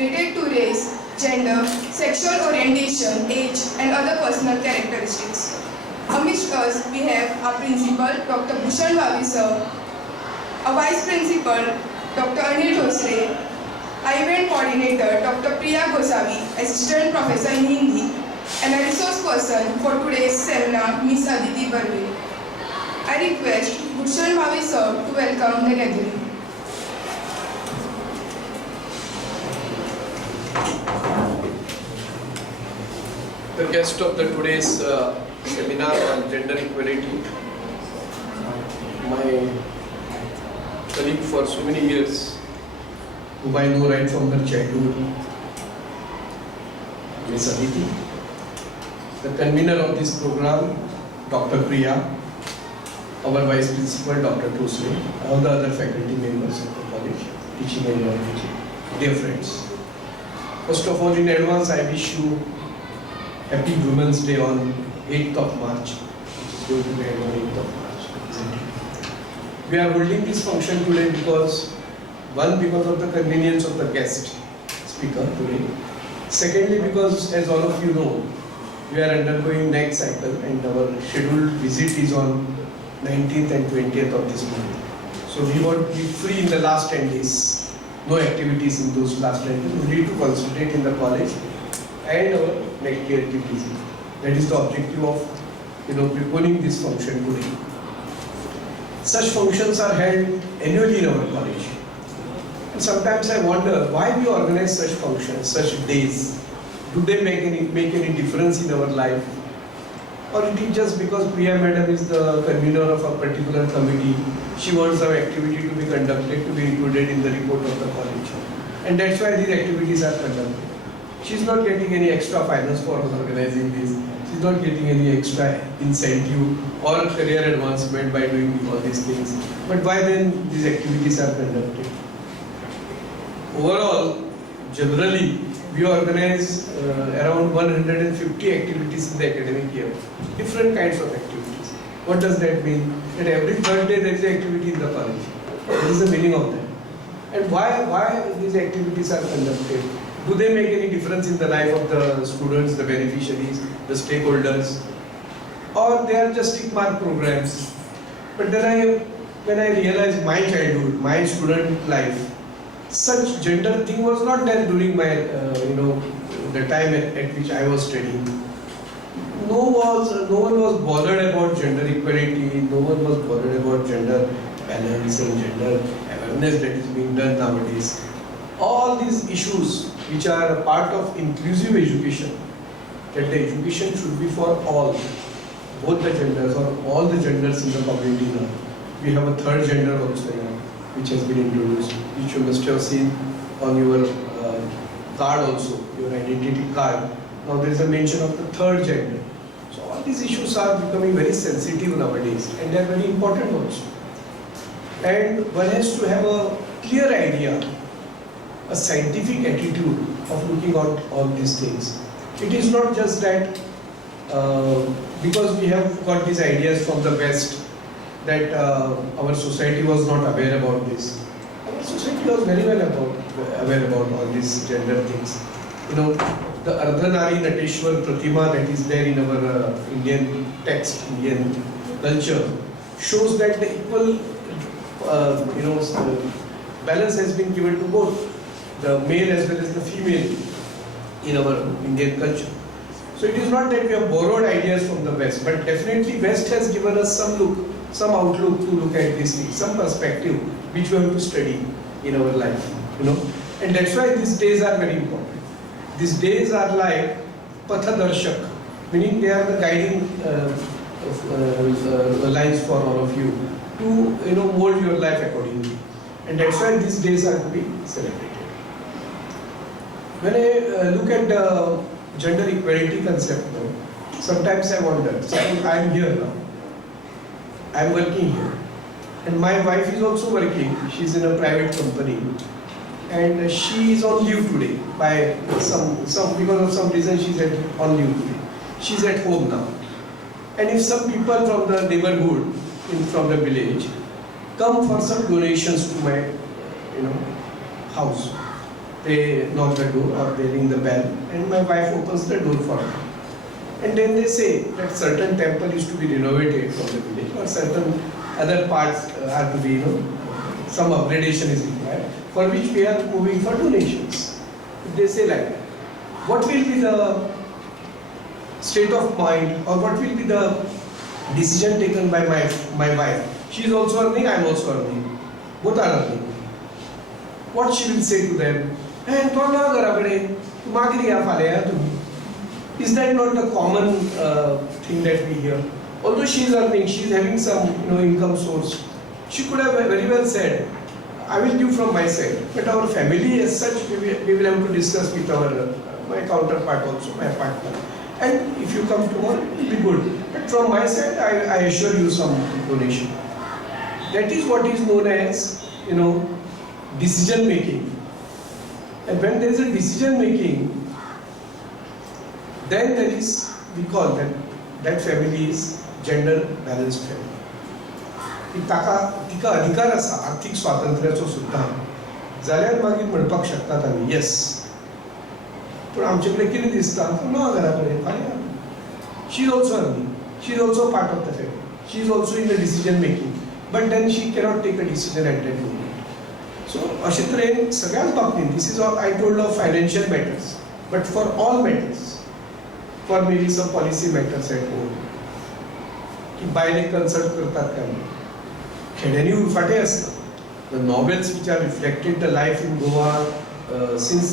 related to race, gender, sexual orientation, age, and other personal characteristics. Amidst us, we have our principal, Dr. Bhushan Bhavi sir, a vice principal, Dr. Anil Dhosre, our event coordinator, Dr. Priya Gosavi, assistant professor in Hindi, and a resource person for today's seminar, Ms. Aditi Barve. I request Bhushan Bhavi sir to welcome the gathering. The guest of today's seminar on gender equality, my colleague for so many years, whom I know right from her childhood, Ms. Aditi. The convener of this program, Dr. Priya, our vice principal, Dr. Dhosre, all the other faculty members of the college, teaching and non-teaching, dear friends. First of all, in advance, I wish you Happy Women's Day on 8th of March, which is going to be held on 8th of March, isn't it? We are holding this function today because of the convenience of the guest speaker today. Secondly, because as all of you know, we are undergoing next cycle and our scheduled visit is on 19th and 20th of this month. So we want to be free in the last 10 days. No activities in those last 10 days. We need to concentrate in the college and our next year activities. That is the objective of preponing this function today. Such functions are held annually in our college. And sometimes I wonder why we organize such functions, such days. Do they make any difference in our life? Or it is just because Priya Madam is the convener of a particular committee, she wants our activity to be conducted, to be included in the report of the college. And that's why these activities are conducted. She's not getting any extra finance for organizing this. She's not getting any extra incentive or career advancement by doing all these things. But why then these activities are conducted? Overall, generally, we organize around 150 activities in the academic year. Different kinds of activities. What does that mean? That every third day there is an activity in the college. What is the meaning of that? And why these activities are conducted? Do they make any difference in the life of the students, the beneficiaries, the stakeholders? Or they are just tick mark programs? But then when I realized my childhood, my student life, such gender thing was not there during my, the time at which I was studying. No one was bothered about gender equality. No one was bothered about gender balance and gender awareness that is being done nowadays. All these issues which are a part of inclusive education, that the education should be for all, both the genders or all the genders in the community now. We have a third gender also now, which has been introduced, which you must have seen on your card also, your identity card. Now there is a mention of the third gender. So all these issues are becoming very sensitive nowadays and they are very important also. And one has to have a clear idea, a scientific attitude of looking at all these things. It is not just that because we have got these ideas from the West that our society was not aware about this. Our society was very well aware about all these gender things. The Ardhanari Nateshwar Pratima that is there in our Indian text, Indian culture, shows that the equal balance has been given to both the male as well as the female in our Indian culture. So it is not that we have borrowed ideas from the West, but definitely West has given us some outlook to look at these things, some perspective which we have to study in our life, And that's why these days are very important. These days are like Pathadarshak, meaning they are the guiding lines for all of you to mold your life accordingly. And that's why these days are to be celebrated. When I look at the gender equality concept now, sometimes I wonder, suppose I am here now, I am working here, and my wife is also working, she is in a private company, and she is on leave today by because of some reason she is on leave today. She is at home now. And if some people from the neighborhood, from the village, come for some donations to my house, they knock the door or they ring the bell, and my wife opens the door for me. And then they say that certain temple is to be renovated from the village, or certain other parts are to be, some upgradation is required, for which we are moving for donations. If they say like that, what will be the state of mind, or what will be the decision taken by my wife? She is also earning, I am also earning. Both are earning. What she will say to them? Is that not the common thing that we hear? Although she is earning, she is having some income source. She could have very well said, I will give from my side. But our family as such, we will have to discuss with my counterpart also, my partner. And if you come tomorrow, it will be good. But from my side, I assure you some donation. That is what is known as, decision making. And when there is a decision making, then there is, we call that family is gender balanced family. तिका अधिकार असा आर्थिक स्वातंत्र्याचो सुद्धा जाल्यार मागीर म्हणपाक शकतात आमी येस पूण आमचे कडेन कितें दिसता ना घरा कडेन फाल्यां she is also earning she is also part of the family she is also in the decision making but then she cannot take a decision at that moment so अशे तरेन सगळ्याच बाबतींत this is I told of financial matters but for all matters for maybe some policy matters at home की बायलेक consult करतात काय खेड्यांनी उरफाटे आसता the novels which are reflected the life in Goa since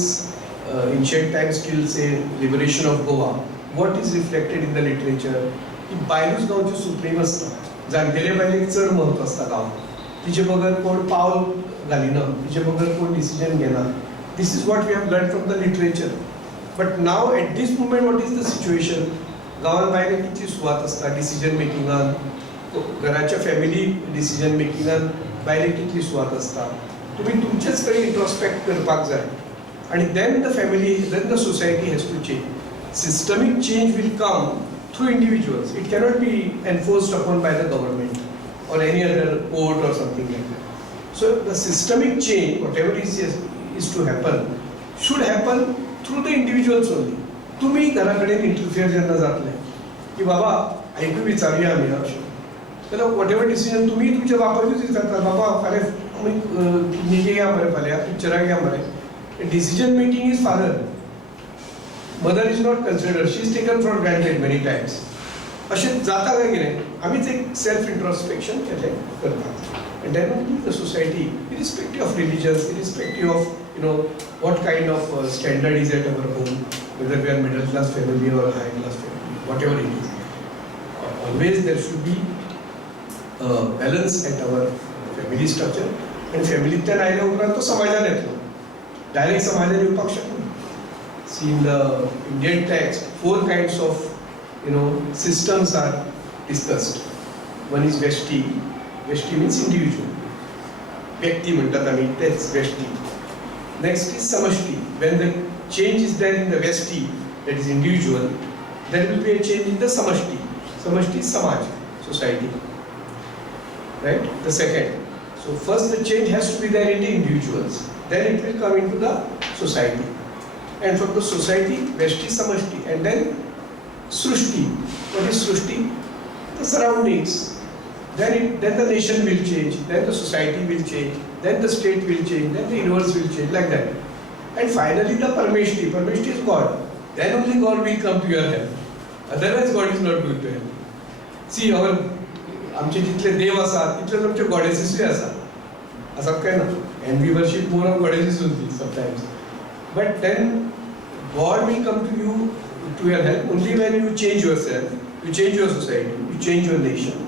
ancient times till say liberation of Goa, what is reflected in the literature? की बायलूच गांवच्यो supreme आसता जाणटेले बायलेक चड महत्व आसता गांवांत तिचे बगर कोण पावल घालिना तिचे बगर कोण डिसिजन घेना this is what we have learn from the literature but now at this moment what is the situation गांवांत बायलेक कितली सुवात आसता डिसिजन मेकिंगान घराच्या फॅमिली डिसिजन मेकिंगान बायलेक कितली सुवात आसता तुमी तुमचेच कडेन इंट्रोस्पेक्ट करपाक जाय and then the family, then the society has to change. Systemic change will come through individuals. It cannot be enforced upon by the government or any other court or something like that. So the systemic change, whatever is to happen, should happen through the individuals only. तुम्ही घराकडे interfere जेन्ना जातले की बाबा आयकू विचारुया आमी अशें जाल्यार whatever decision तुम्ही तुमच्या बापायकूच विचारता बाबा फाल्यां आमी पिकनिकेक या मरे फाल्यां पिक्चराक या मरे decision making is father. Mother is not considered. She is taken for granted many times. अशें जाता काय कितें आमीच एक सेल्फ इंट्रोस्पेक्शन केलें करतात and then only the society, irrespective of religions, irrespective of what kind of standard is at our home, whether we are middle class family or high class family, whatever it is, always there should be balance at our family structure and family त्यान आयल्या उपरांत तो समाजान येतलो direct समाजान येवपाक शकना सी in the Indian text 4 kinds of systems are discussed. One is व्यष्टी means individual, व्यक्ती म्हणतात आमी तेच व्यष्टी. Next is Samashti. When the change is there in the व्यष्टी, that is individual, there will be a change in the Samashti. Samashti is समाज, society, right? The second, so first the change has to be there in the individuals, then it will come into the society, and from the society व्यष्टी Samashti, and then सृष्टी. What is सृष्टी? The surroundings. Then the nation will change, then the society will change, then the state will change, then the universe will change, like that. And finally the Parmeshti. Parmeshti is God. Then only God will come to your help. Otherwise God is not going to help. See, आमचे जितले देव आसात तितलेच आमचे गॉडेसेसूय आसात आसात काय ना, and we worship more of goddesses only sometimes. But then God will come to you to your help only when you change yourself, you change your society, you change your nation,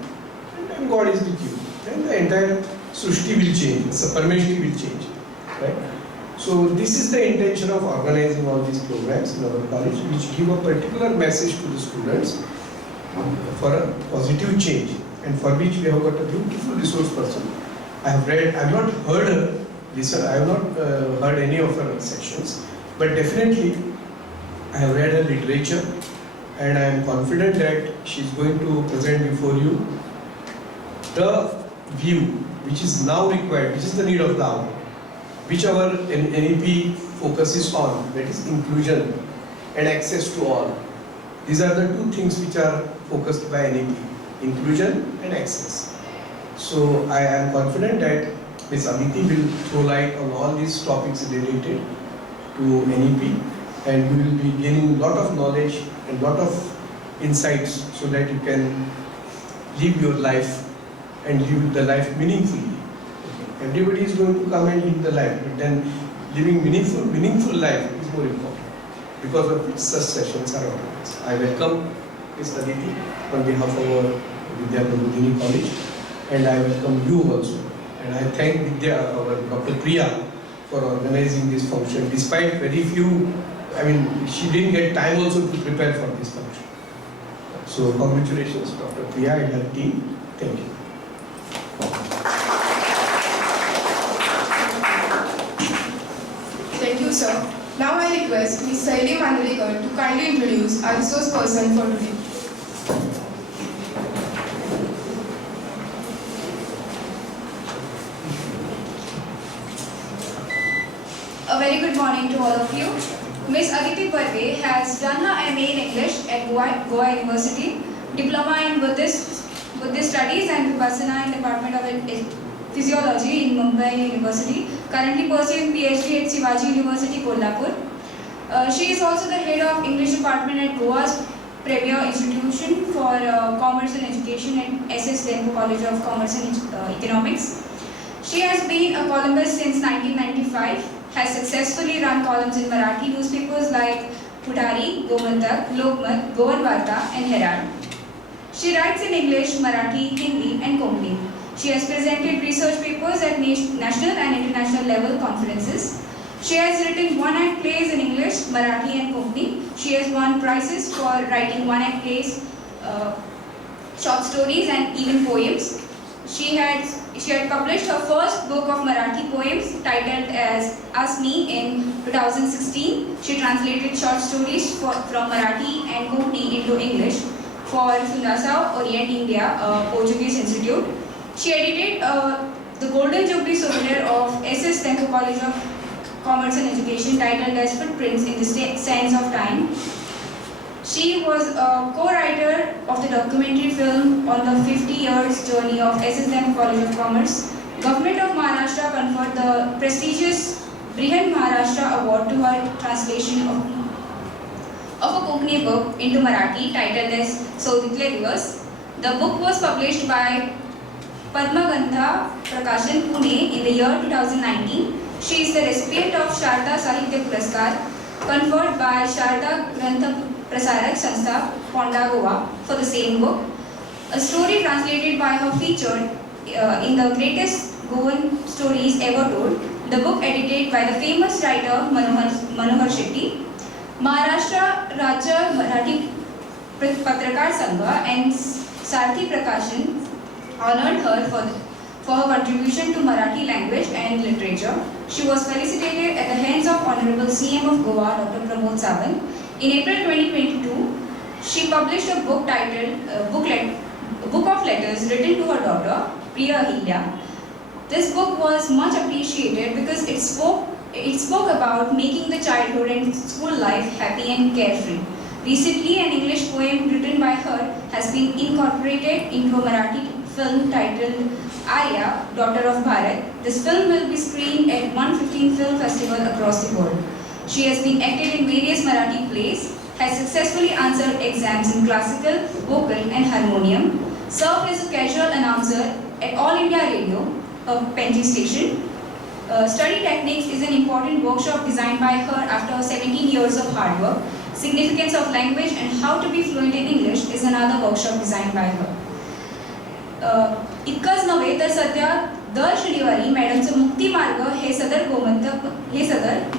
and God is with you. Then the entire Srushti will change, the Parmeshti will change, right? So this is the intention of organizing all these programs in our college, which give a particular message to the students for a positive change, and for which we have got a beautiful resource person. I have not heard her listen, I have not heard any of her sections, but definitely I have read her literature, and I am confident that she is going to present before you the view which is now required, which is the need of the hour. which our NEP focuses on, that is inclusion and access to all. These are the two things which are focused by NEP, inclusion and access. So I am confident that Ms. Aditi will throw light on all these topics related to NEP, and you will be gaining a lot of knowledge and lot of insights so that you can live your life and live the life meaningfully. Everybody is going to come and live the life, but then living meaningful life is more important, because of which such sessions are organized. I welcome Ms. Aditi on behalf of our Vidya Prabodhini College, and I welcome you also. And I thank Vidya, our Dr. Priya, for organizing this function, despite very few, she didn't get time also to prepare for this function. So congratulations, Dr. Priya and her team. Thank you. Thank you, sir. Now I request Ms. Saili Mandalekar to kindly introduce our resource person for today. A very good morning to all of you. Ms. Aditi Barve has done her MA in English at Goa University, Diploma in Buddhist Studies and Vipassana in Department of Physiology in Mumbai University, currently pursuing PhD at Shivaji University, Kolhapur. She is also the head of English Department at Goa's premier institution for Commerce and Education at SS Denver College of Commerce and Economics. She has been a columnist since 1995, has successfully run columns in Marathi newspapers like Pudhari, Gomantak, Lokmat, Goan Varta and Herald. She writes in English, Marathi, Hindi and Konkani. She has presented research papers at national and international level conferences. She has written one-act plays in English, Marathi and Konkani. She has won prizes for writing one-act plays, short stories and even poems. She had published her first book of Marathi poems titled as Ask Me in 2016. She translated short stories from Marathi and Konkani into English for Fundação Orient India, a Portuguese institute. She edited the Golden Jubilee souvenir of SS Denver College of Commerce and Education titled as Footprints in the Sands of Time. She was a co-writer of the documentary film on the 50 years journey of SS Denver College of Commerce. Government of Maharashtra conferred the prestigious Brihan Maharashtra Award to her translation of a Konkani book into Marathi titled as Soditle Divas. The book was published by Padmagandha Prakashan Pune in the year 2019. She is the recipient of Sharda Sahitya Puraskar conferred by Sharda Grantha Prasarak Sanstha, Ponda, Goa for the same book. A story translated by her featured in the greatest Goan stories ever told. The book edited by the famous writer Manohar Shetty. Maharashtra Rajya Marathi Patrakar Sangha and Sarthi Prakashan honored her for her contribution to Marathi language and literature. She was felicitated at the hands of Honorable CM of Goa, Dr. Pramod Sawant. In April 2022, she published a book titled Book of Letters written to her daughter, Priya Ahilya. This book was much appreciated because it spoke about making the childhood and school life happy and carefree. Recently, an English poem written by her has been incorporated into a Marathi film titled Arya, Daughter of Bharat. This film will be screened at 115 film festivals across the world. She has been acted in various Marathi plays, has successfully answered exams in classical, vocal and harmonium, served as a casual announcer at All India Radio, a Penji station. Study Techniques is an important workshop designed by her after 17 years of hard work. Significance of language and how to be fluent in English is another workshop designed by her. इतकंच नव्हे तर सध्या दर शनिवारी मॅडमचं मुक्ती मार्ग हे सदर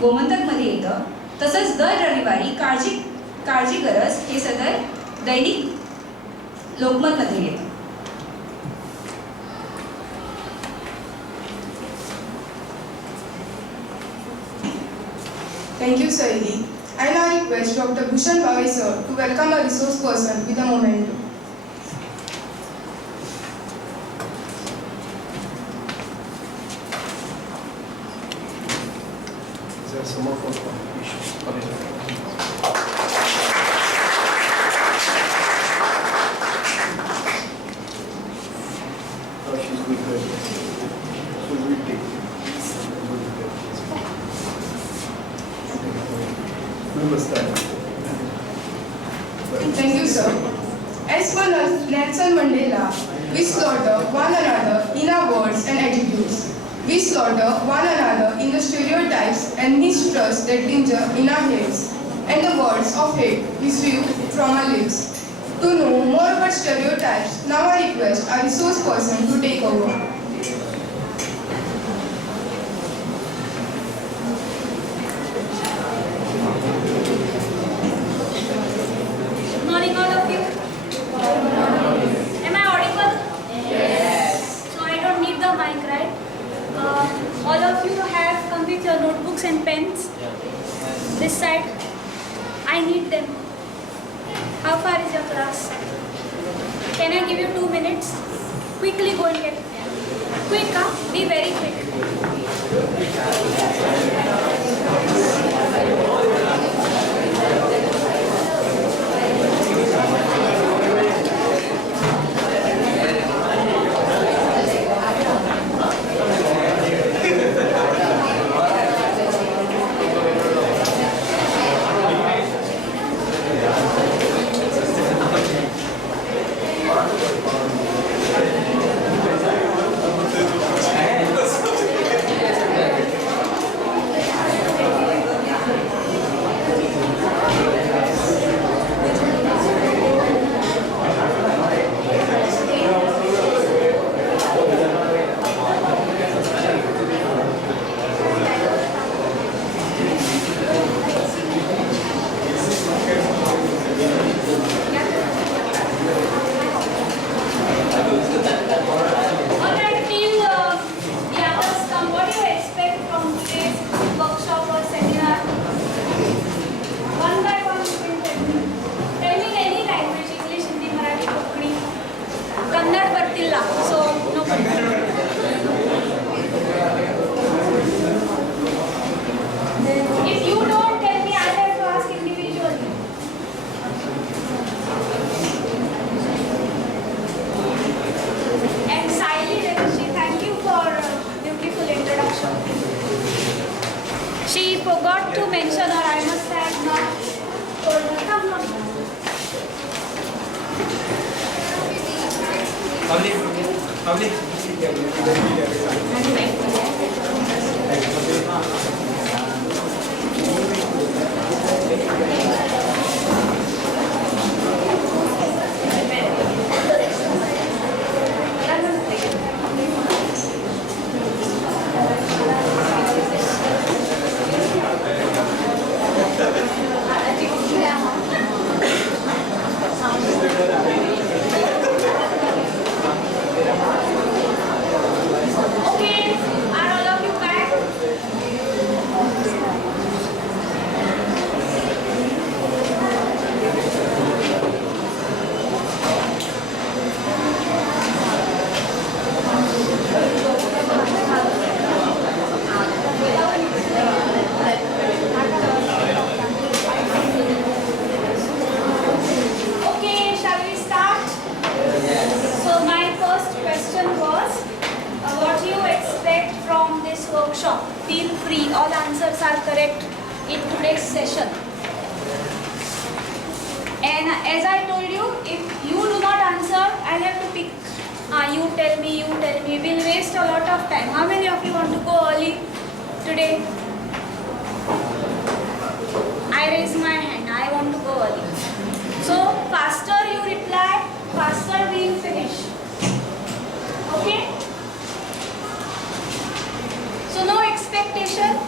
गोमंतकमध्ये येतं. तसंच दर रविवारी काळजी गरज हे सदर दैनिक लोकमतमध्ये येतं. Thank you, Saili. I now request Dr. Bhushan Bhave sir to welcome a resource person with a memento. the summer for competition. She's good girl. So we take we must start. Thank you, sir. As per Nelson Mandela, we slaughter one another in our words and attitudes. We slaughter one another in the stereotypes and mistrust that linger in our heads, and the words of hate we spew from our lips. To know more about stereotypes, now I request our resource person to take over. Good morning, all of you. Am I audible? Yes. So I don't need the mic, right? All of you have come with your notebooks and pens. This side. I need them. How far is your class? Can I give you 2 minutes? Quickly go and get it. Quick, huh? Be very quick. forgot to mention, or I must have not told her. Come on. Okay, are all of you back? Okay, shall we start? So my first question was, what you expect from this workshop? Feel free, all answers are correct in today's session. And as I told you, if you do not answer, I'll have to pick. You tell me, we'll waste a lot of time. How many of you want to go early today? I raise my hand, I want to go early. So faster you reply, faster we'll finish. Okay? So no expectation.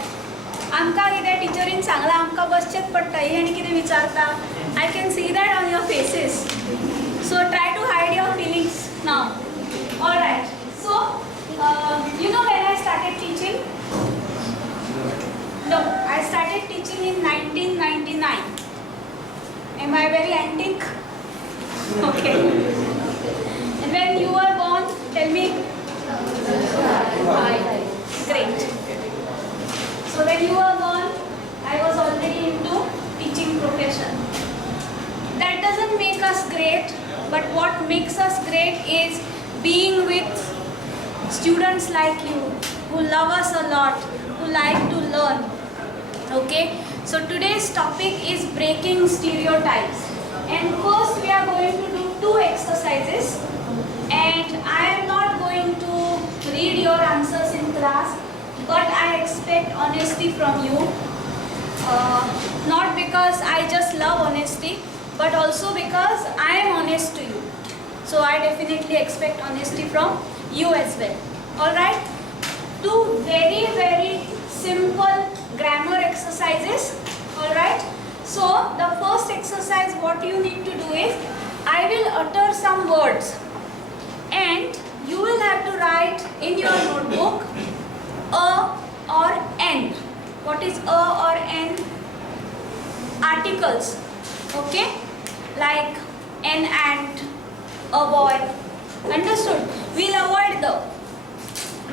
आमका कितें टिचरीन सांगला आमका बसचेच पडटा ही आनी कितें विचारता. I can see that on your faces. So try to hide your feelings now. All right. So you know when I started teaching? No, I started teaching in 1999. Am I very antique? Okay. And when you were born, tell me. Great. So when you were born, great, but what makes us great is being with students like you who love us a lot, who like to learn. Okay, so today's topic is breaking stereotypes, and first we are going to do two exercises, and I am not going to read your answers in class, but I expect honesty from you. Not because I just love honesty, but also because I am honest to you. So I definitely expect honesty from you as well. Alright? Two very, very simple grammar exercises. Alright? So the first exercise, what you need to do is, I will utter some words and you will have to write in your notebook a or an. What is a or an? Articles. Okay? Like an ant, a boy. Understood? We'll avoid the.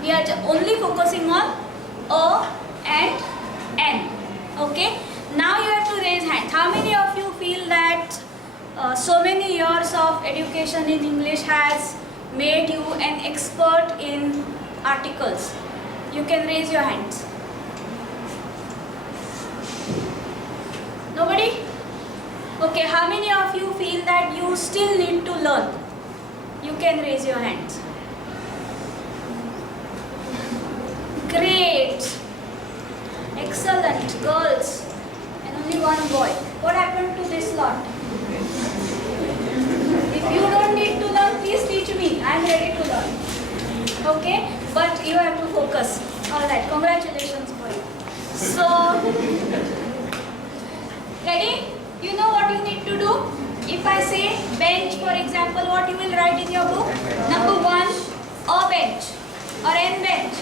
We are only focusing on a and an. Okay? Now you have to raise hand. How many of you feel that so many years of education in English has made you an expert in articles? You can raise your hands. Nobody? Okay, how many of you feel that you still need to learn? You can raise your hands. Great. Excellent, girls. And only one boy. What happened to this lot? If you don't need to learn, please teach me. I am ready to learn. Okay? But you have to focus. Alright, congratulations for you. So, ready? You know what you need to do? If I say bench, for example, what you will write in your book? Number one, a bench or an bench.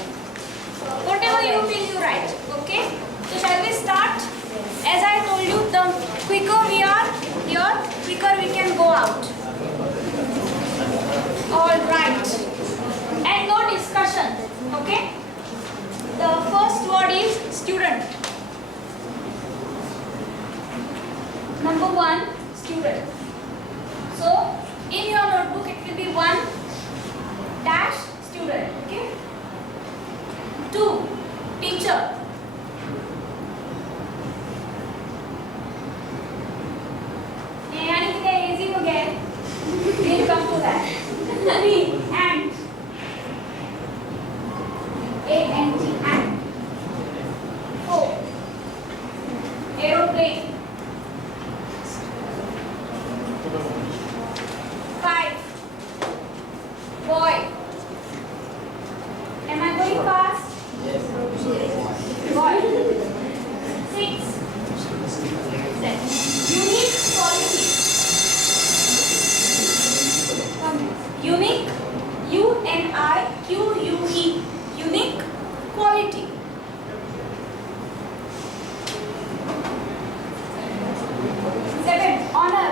Whatever you feel you write. Okay? So shall we start? As I told you, the quicker we are here, quicker we can go out. Alright. And no discussion. Okay? The first word is student. Number one, student. So, in your notebook it will be one dash student. Okay? Two, teacher. And if they are easy again, we'll come to that. Three, ant. A-N-T, ant. Four, aeroplane. 5, boy. Am I going fast? Yes. Boy. 6, unique quality. Unique, U-N-I-Q-U-E. Unique quality. 7, honor.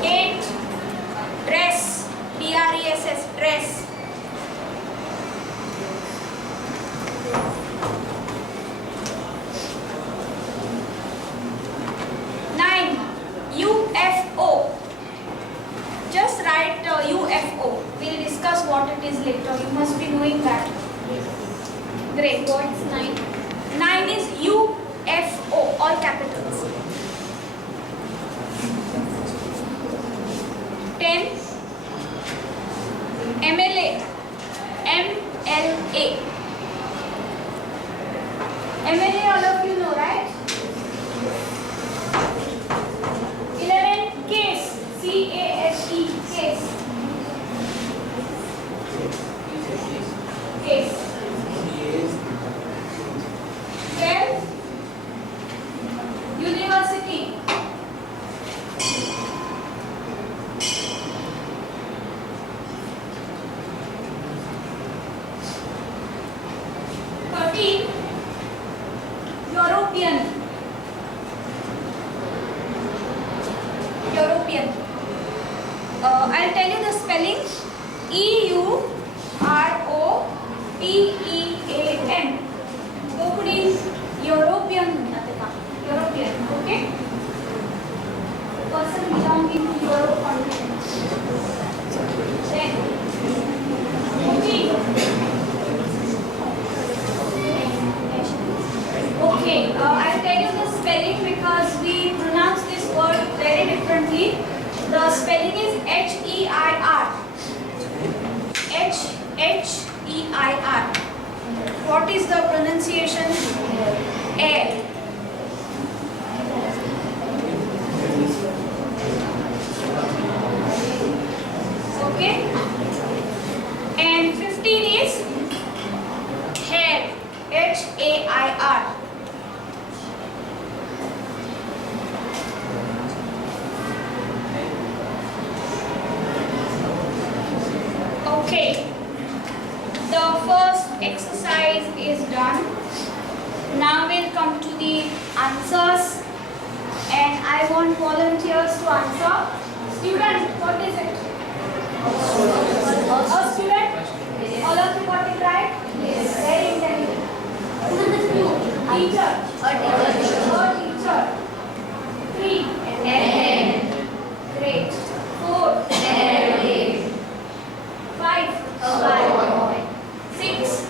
8, dress. D-R-E-S-S, dress. 9, UFO. Just write UFO. We'll discuss what it is later. You must be knowing that. Great. What's 9? 9 is UFO, all capitals. 10, MLA. MLA. MLA, all of you know, right? 11, case. C-A-S-E, case. Case. 12, university. 13, European. European. I'll tell you the spelling. E-U-R-O-P-E-A-N. European म्हणतात त्याला. European, okay? Person belonging to Europe continent. Then, cooking. Okay, I'll tell you the spelling because we pronounce this word very differently. The spelling is H-E-I-R. H-H-E-I-R. What is the pronunciation? Air. Okay. And 15 is hair. H-A-I-R. Okay. The first exercise is done. Now we'll come to the answers. And I want volunteers to answer. Student, what is it? A student? All of you got it right? Yes. Very intelligent. Teacher. A teacher. 3. Great. 4. 5. 6.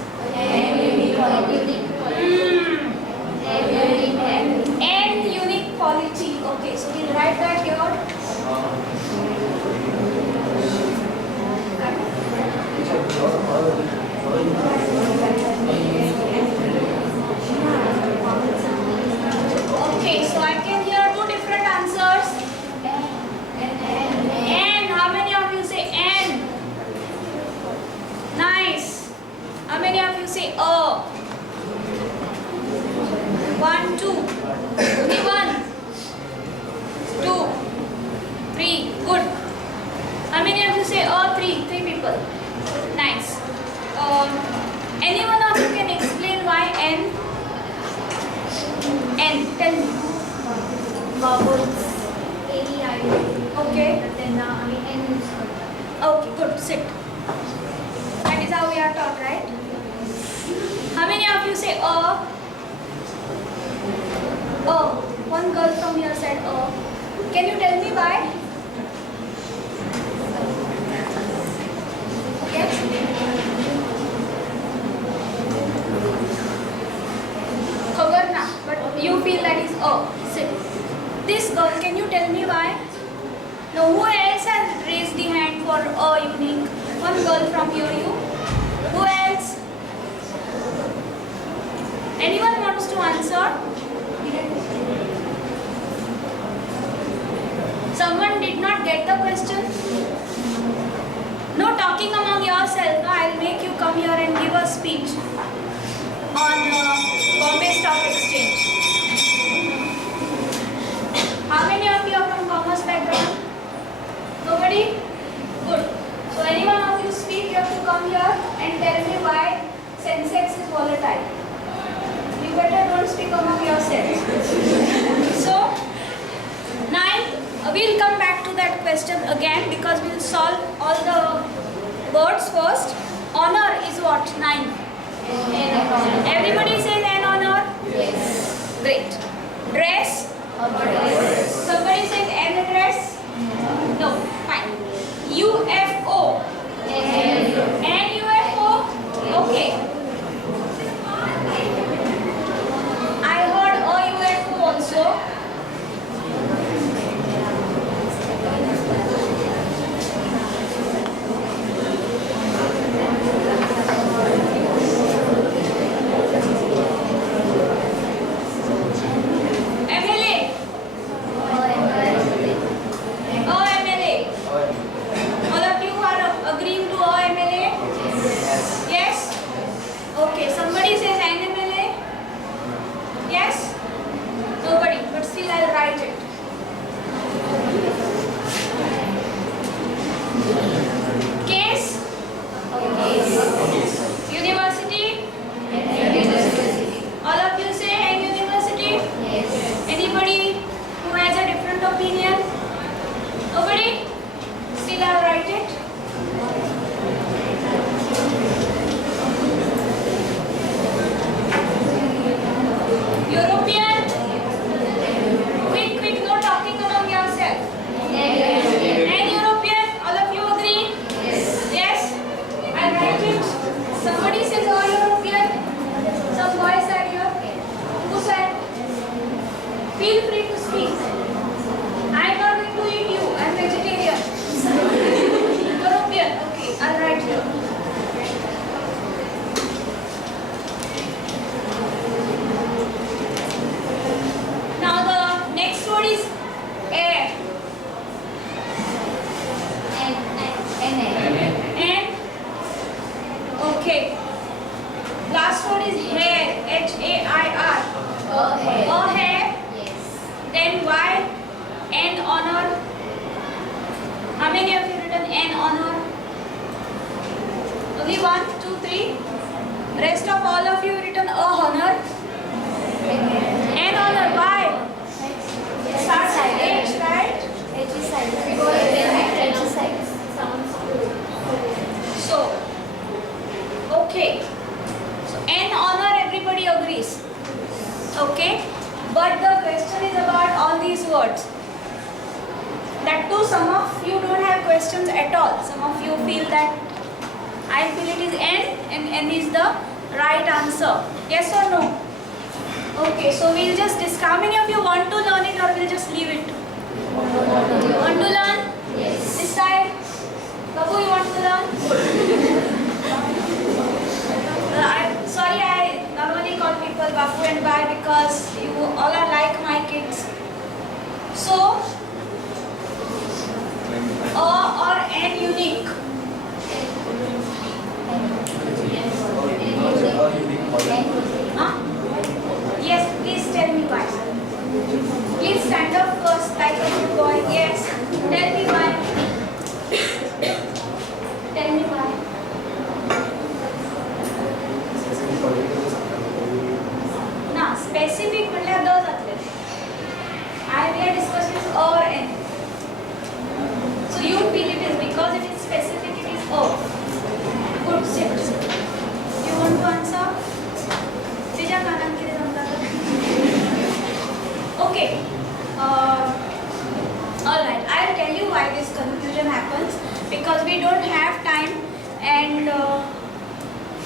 And unique quality. Okay, so we'll write that here. Okay, so I can hear two different answers. N. How many of you say N? Nice. How many of you say O? 1, 2. Only 1. 2. 3. Good. How many of you say O? 3? 3 people. Nice. Any one of you can explain why N? N. Tell me. Vowels. A-E-I. Okay. But then N is Okay, good. Sit. That is how we are taught, right? How many of you say O? O. One girl from here said O. Can you tell me why? Okay. Khabar na, but you feel that is O. Sit. This girl, can you tell me why? Now, who else has raised the hand for a unique? One girl from here, you. Who else? Anyone wants to answer? Someone did not get the question? No talking among yourself. No, I'll make you come here and give a speech on Bombay Stock Exchange. How many of you are from commerce background? Nobody? Good. So anyone of you speak, you have to come here and tell me why Sensex is volatile. You better don't speak among yourselves. So, 9, we'll come back to that question again because we'll solve all the words first. Honor is what? 9. Everybody says an honor? Yes. Great. Dress? Somebody says an dress? No. Fine. UFO? An UFO? Okay. I heard a UFO also. Emily? many of you written N honor? Only 1, 2, 3. Rest of all of you written A honor. N honor, why? Starts with H, right? H is silent. Because H is silent. Sounds cool. So, okay. So N honor, everybody agrees. Okay. But the question is about all these words. That too, some of you don't have questions at all. Some of you feel that I feel it is N and N is the right answer. Yes or no? Okay, so we'll just discuss. How many of you want to learn it or we'll just leave it? Want to learn? Yes. This side? Babu, you want to learn? I'm sorry, I normally call people Babu and Bai because you all are like my kids. So, or N unique? Huh? Yes, please tell me why. Please stand up first like a good boy. Yes, tell me why. Tell me why. ना specific मतलब दो जाते हैं. We are discussing or N. So you feel it is because it is specific, it is O. Good, sit. You want to answer? Tija kanan kire zamta. Okay. All right. I'll tell you why this confusion happens because we don't have time and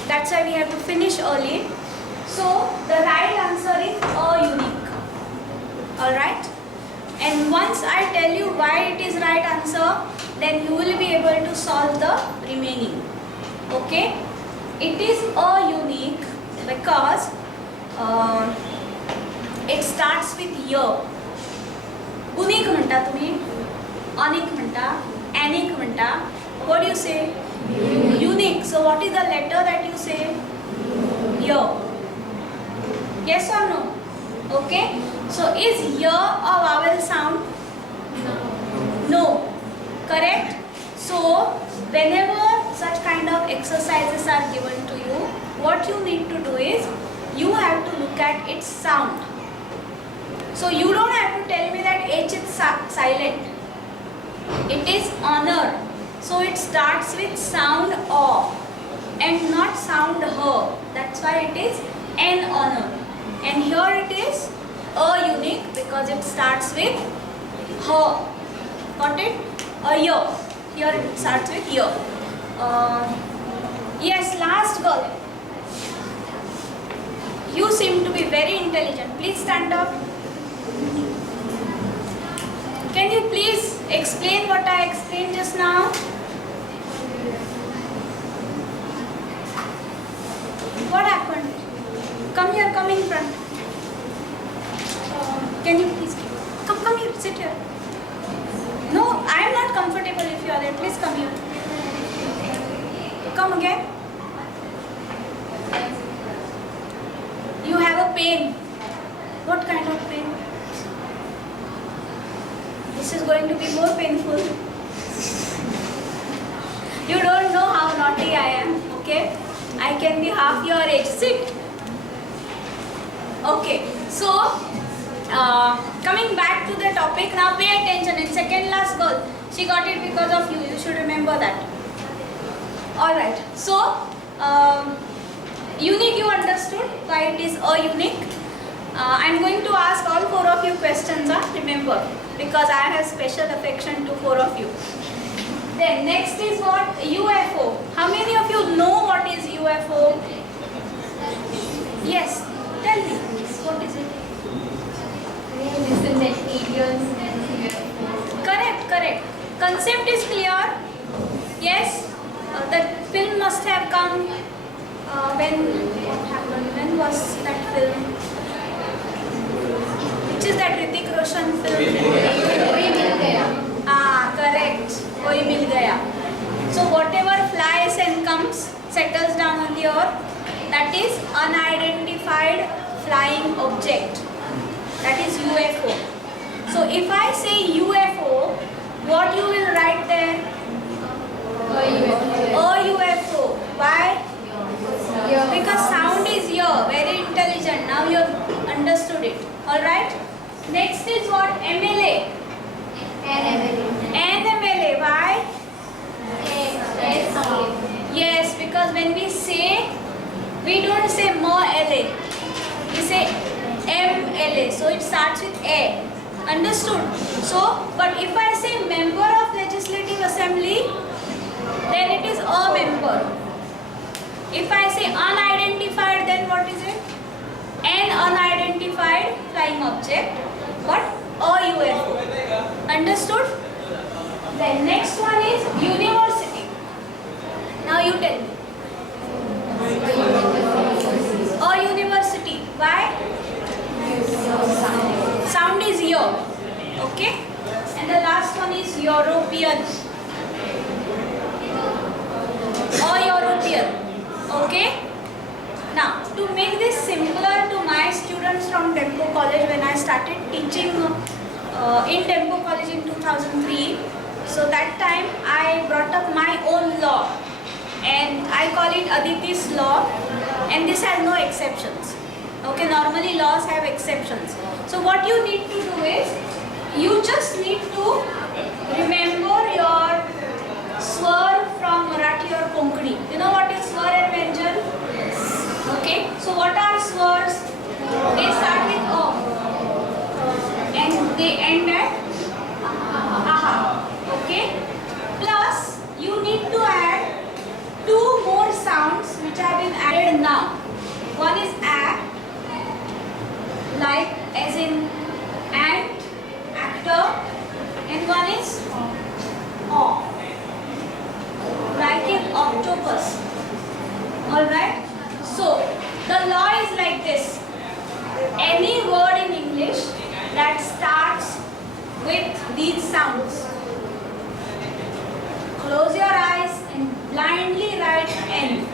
that's why we have to finish early. So the right answer is A unique. All right. And once I tell you why it is right answer, then you will be able to solve the remaining. Okay? It is A unique because it starts with Y. Unique म्हणता तुम्ही, unique म्हणता, anic म्हणता. What do you say? Unique. So what is the letter that you say? Y. Yes or no? Okay. So is Y a vowel sound? No. Correct? So whenever such kind of exercises are given to you, what you need to do is you have to look at its sound. So you don't have to tell me that H is silent. It is honor. So it starts with sound O and not sound H. That's why it is N honor. And here it is A unique because it starts with H. Got it? A Y. Here it starts with Y. Yes, last girl. You seem to be very intelligent. Please stand up. Can you please explain what I explained just now? What happened? Come here, come in front. Can you please come here, sit here. No, I am not comfortable if you are there. Please come here. Come again. You have a pain. What kind of pain? This is going to be more painful. You don't know how naughty I am, okay? I can be half your age. Sit. Okay, so coming back to the topic, now pay attention. In second last girl, she got it because of you. You should remember that. Alright, so unique you understood why it is a unique. I'm going to ask all four of you questions, remember, because I have special affection to four of you. Then next is what? UFO. How many of you know what is UFO? Yes, tell me. What is it? Listen that aliens and UFO. Correct. Concept is clear. Yes, the film must have come. What happened? When was that film? Which is that Hrithik Roshan film? Koi Mil Gaya. Correct. Koi Mil Gaya. So whatever flies and comes, settles down on the earth, that is unidentified flying object. That is UFO. So if I say UFO, what you will write there? LA, so it starts with A. Understood? So, but if I say member of Legislative Assembly, then it is a member. If I say unidentified, then what is it? An unidentified flying object, but a UFO. Understood? Then next one is university. Now you tell me. A university. Why? Sound is here. Okay? And the last one is European. A European. Okay? Now, to make this simpler to my students from Tempo College, when I started teaching in Tempo College in 2003, so that time I brought up my own law and I call it Aditi's law, and this has no exceptions. Okay, normally laws have exceptions. So what you need to do is, you just need to remember your swar from Marathi or Konkani. You know what is swar and vyanjan? Okay, so what are swars? They start with O and they end at aha. Okay, plus you need to add two more sounds which have been added now. One is a, like as in ant, actor, and one is o, like in octopus. Alright? So, the law is like this. Any word in English that starts with these sounds, close your eyes and blindly write N.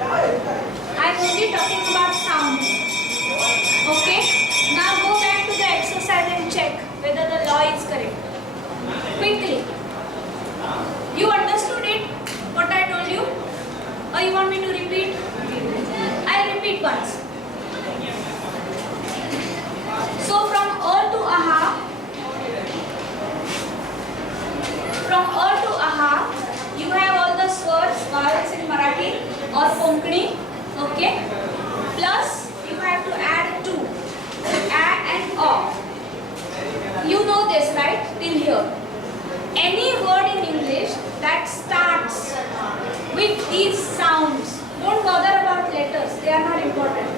I'm only talking about sounds. Okay? Now go back to the exercise and check whether the law is correct. Quickly. You understood it? What I told you? Or you want me to repeat? I'll repeat once. So from A to aha, you have all the swords, vowels in Marathi or Konkani, okay? Plus you have to add two, A and O. You know this, right? Till here. Any word in English that starts with these sounds, don't bother about letters, they are not important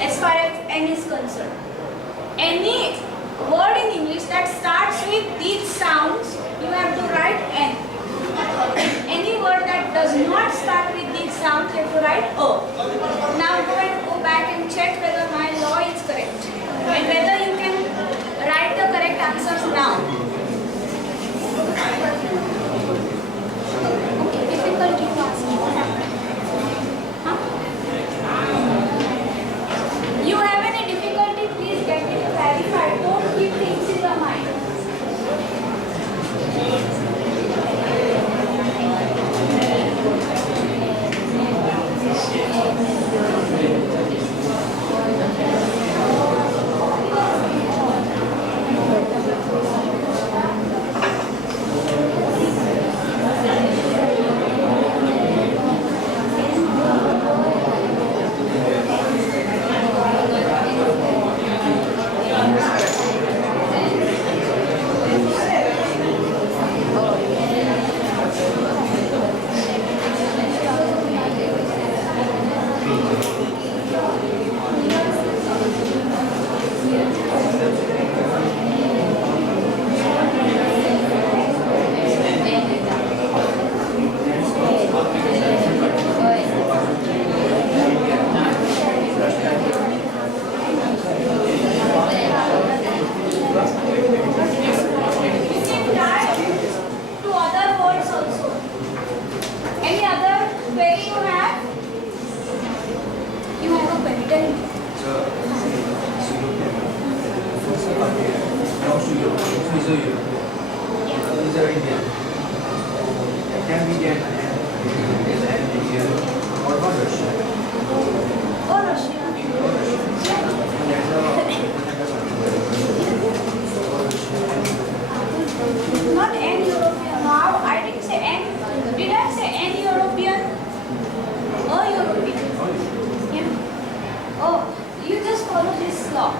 as far as N is concerned. Any word in English that starts with these sounds, you have to write N. Any word that does not start with these sounds, you have to write O. Now go and go back and check whether my law is correct and whether you can write the correct answers now. Okay, difficulty to ask me. What happened? Huh? You have any difficulty, please get it clarified. Don't keep things in your mind. Not any European. Now I didn't say any. Did I say any European? A European. Yeah. Oh, you just follow this law.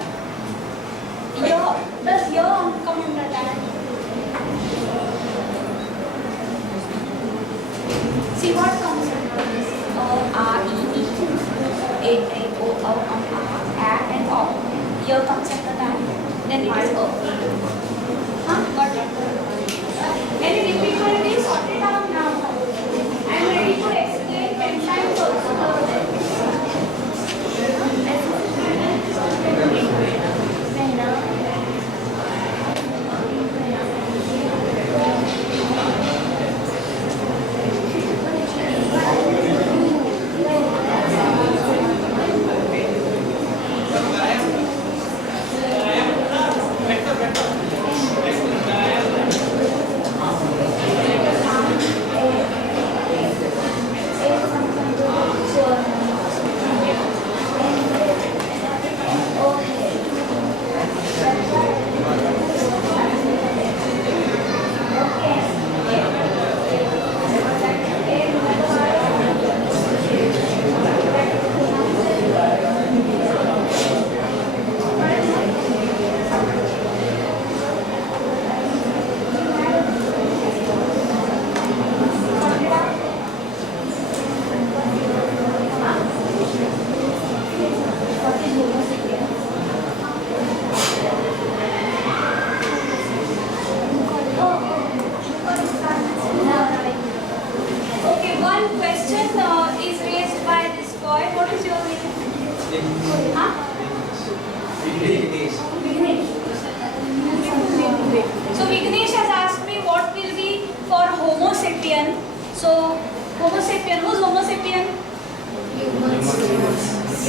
sapien. So Homo sapien, who's Homo sapien?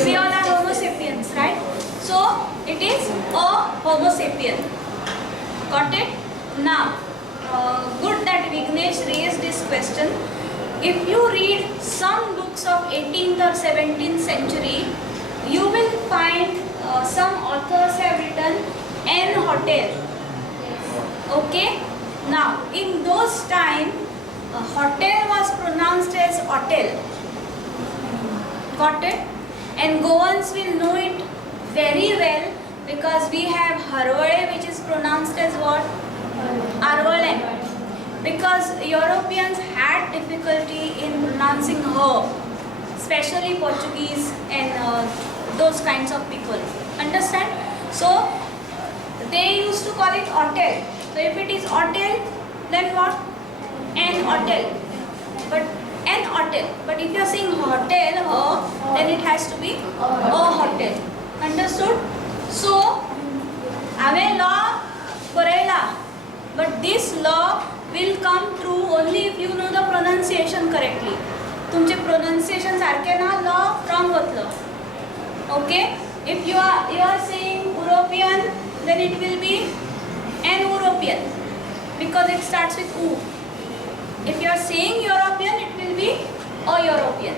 We all are Homo sapiens, right? So it is a Homo sapien. Got it? Now, good that Vignesh raised this question. If you read some books of 18th or 17th century, you will find some authors have written an hotel. Okay? Now, in those time, hotel was pronounced as hotel. Got it? And Goans will know it very well because we have Harvade, which is pronounced as what? Arvale. Because Europeans had difficulty in pronouncing her, especially Portuguese and those kinds of people. Understand? So they used to call it hotel. So if it is hotel, then what? An hotel. But an hotel. But if you are saying hotel, then it has to be a hotel. Understood? So, ame law korela. But this law will come true only if you know the pronunciation correctly. तुमचे pronunciation सारखे ना law from होतलं. Okay? If you are saying European, then it will be an European because it starts with U. If you are saying European, it will be a European.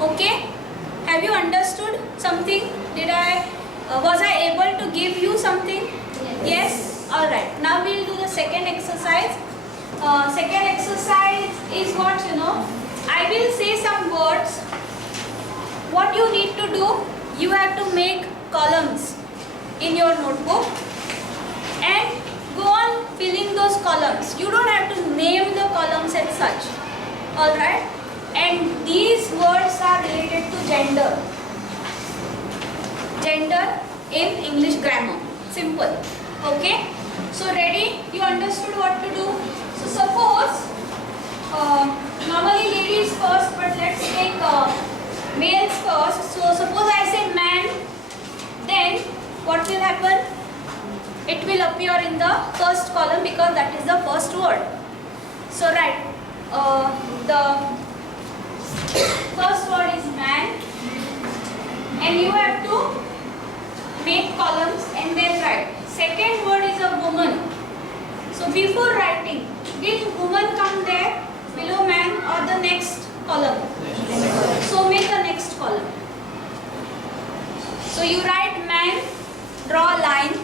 Okay? Have you understood something? Was I able to give you something? Yes? Alright. Now we will do the second exercise. Second exercise is what, I will say some words. What you need to do, you have to make columns in your notebook and go on filling those columns. You don't have to name the columns as such. Alright? And these words are related to gender. Gender in English grammar. Simple. Okay? So ready? You understood what to do? So suppose, normally ladies first, but let's take males first. So suppose I say man, then what will happen? It will appear in the first column because that is the first word. So write the first word is man and you have to make columns and then write. Second word is a woman. So before writing, will woman come there below man or the next column? So make the next column. So you write man, draw a line,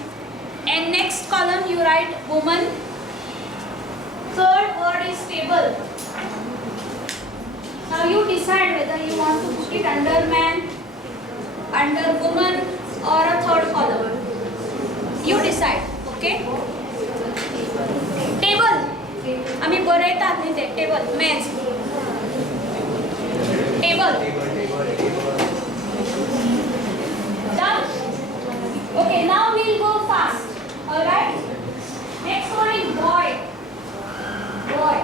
and next column you write woman. Third word is table. Now you decide whether you want to put it under man, under woman or a third column. You decide, okay? Table. आम्ही बरयतात न्ही ते table, मेज. Table. Done? Okay, now we'll go fast. Alright? Next one is boy. Boy.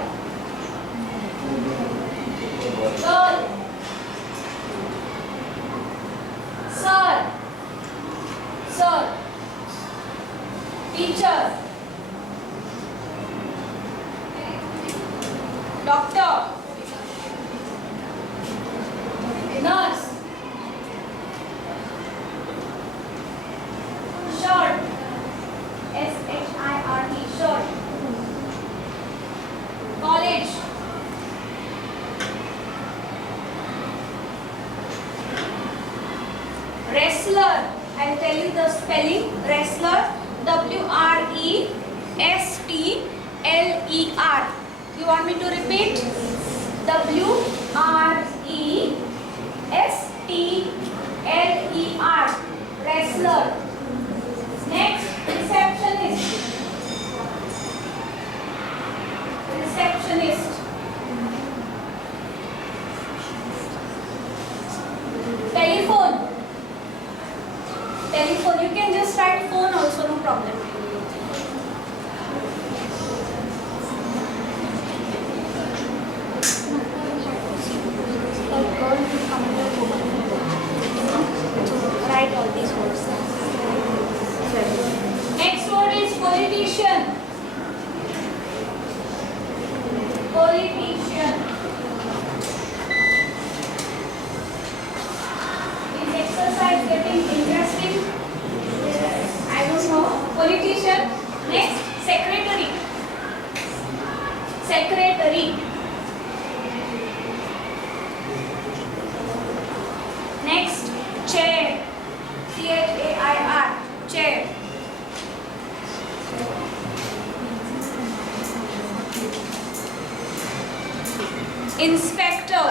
Girl. Sir. Sir. Teacher. Doctor. Nurse. Shirt. S-H-I-R-T. Shirt. College. Wrestler. I'll tell you the spelling. Wrestler. W-R-E-S-T-L-E-R. You want me to repeat? W-R-E-S-T-L-E-R. Wrestler. Next, receptionist. Receptionist. Telephone. Telephone. You can just write phone also, no problem. politician. Is exercise getting interesting? I don't know. Politician. Next, secretary. Secretary. Next, chair. C-H-A-I-R. Chair. Inspector.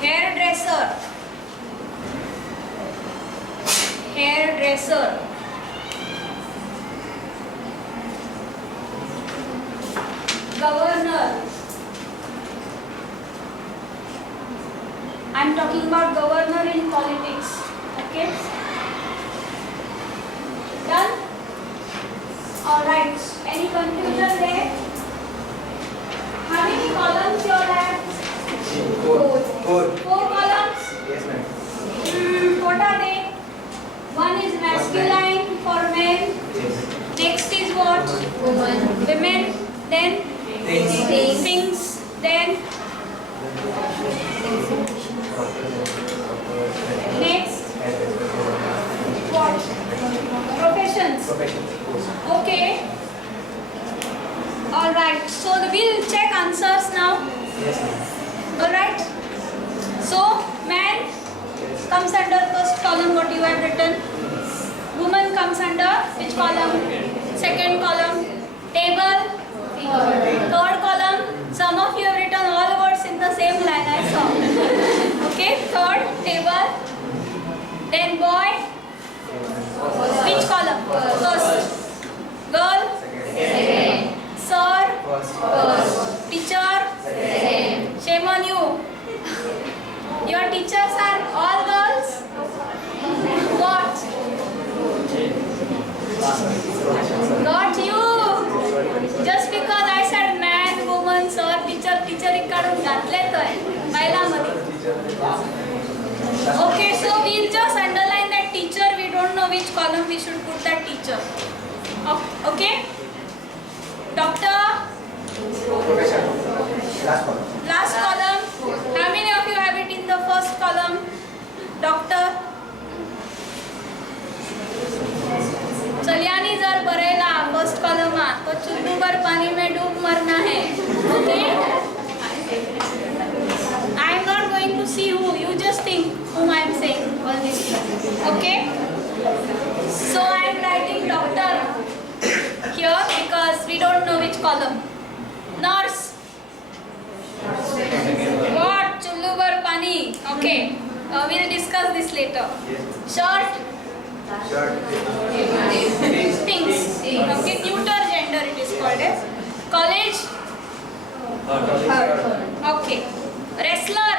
Hairdresser. Hairdresser. Governor. I am talking about governor in politics. Okay. Done? Alright. Any confusion there? How many columns you all have? Four columns? Yes, ma'am. What are they? One is masculine for men. Yes. Next is what? Women. Then things. Then next what? Professions. Okay. All right. So we'll check answers now. Yes, ma'am. All right. So man comes under first column. What you have written. Woman comes under which column? Second column. Table. Third column. Some of you have written all words in the same line. I saw. Okay. Third table. Then boy. Which column? First. Girl. Sir. Teacher. Shame on you. Your teachers are all girls. What? Got you. Just because I said man, woman, sir, teacher काढून घातले तर महिलांमध्ये. Okay, so we'll just underline that teacher. We don't know which column we should put that teacher. Okay. Doctor. Last column. How many of you have it in the first column? Doctor. चलियानी जर Barela first column तो चुल्लू भर पानी में डूब मरना है. Okay. I am not going to see who. You just think whom I am saying. All this. Okay. So I am writing doctor here because we don't know which column. Nurse. What? Chullu bar pani. Okay. We'll discuss this later. Shirt. Things. Okay. Neuter gender it is called as. College. Okay. Wrestler.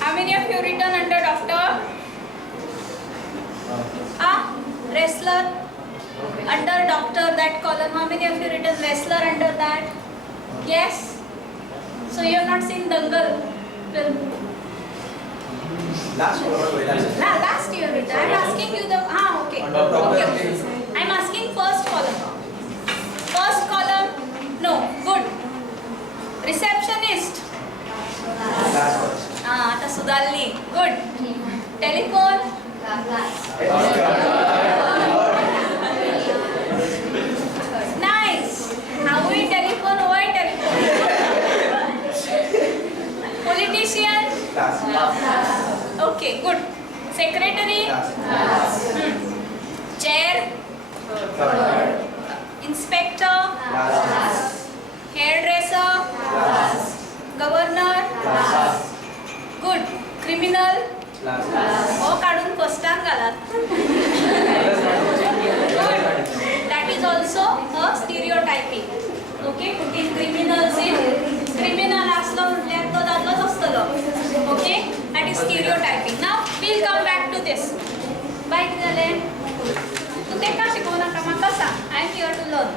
How many of you written under doctor? Wrestler. Under doctor, that column. How many of you written wrestler under that? Yes. So you have not seen Dangal film. Last Last year written. I am asking you the. Okay. Okay. I am asking first column. First column. No. Good. Receptionist. आता सुधारली. Good. Telephone. Nice. How we telephone? Why telephone? Politician. Okay. Good. Secretary. Chair. Inspector. Hairdresser. Governor. Good. Criminal. Oh, काढून फस्टान घालात. That is also a stereotyping. Okay, putting criminals in. Criminal असलो म्हटल्यार तो दादलोच असतलो. Okay, that is stereotyping. Now we'll come back to this. Bye झाले. तू तेका शिकवू नाका म्हाका सांग. I am here to learn.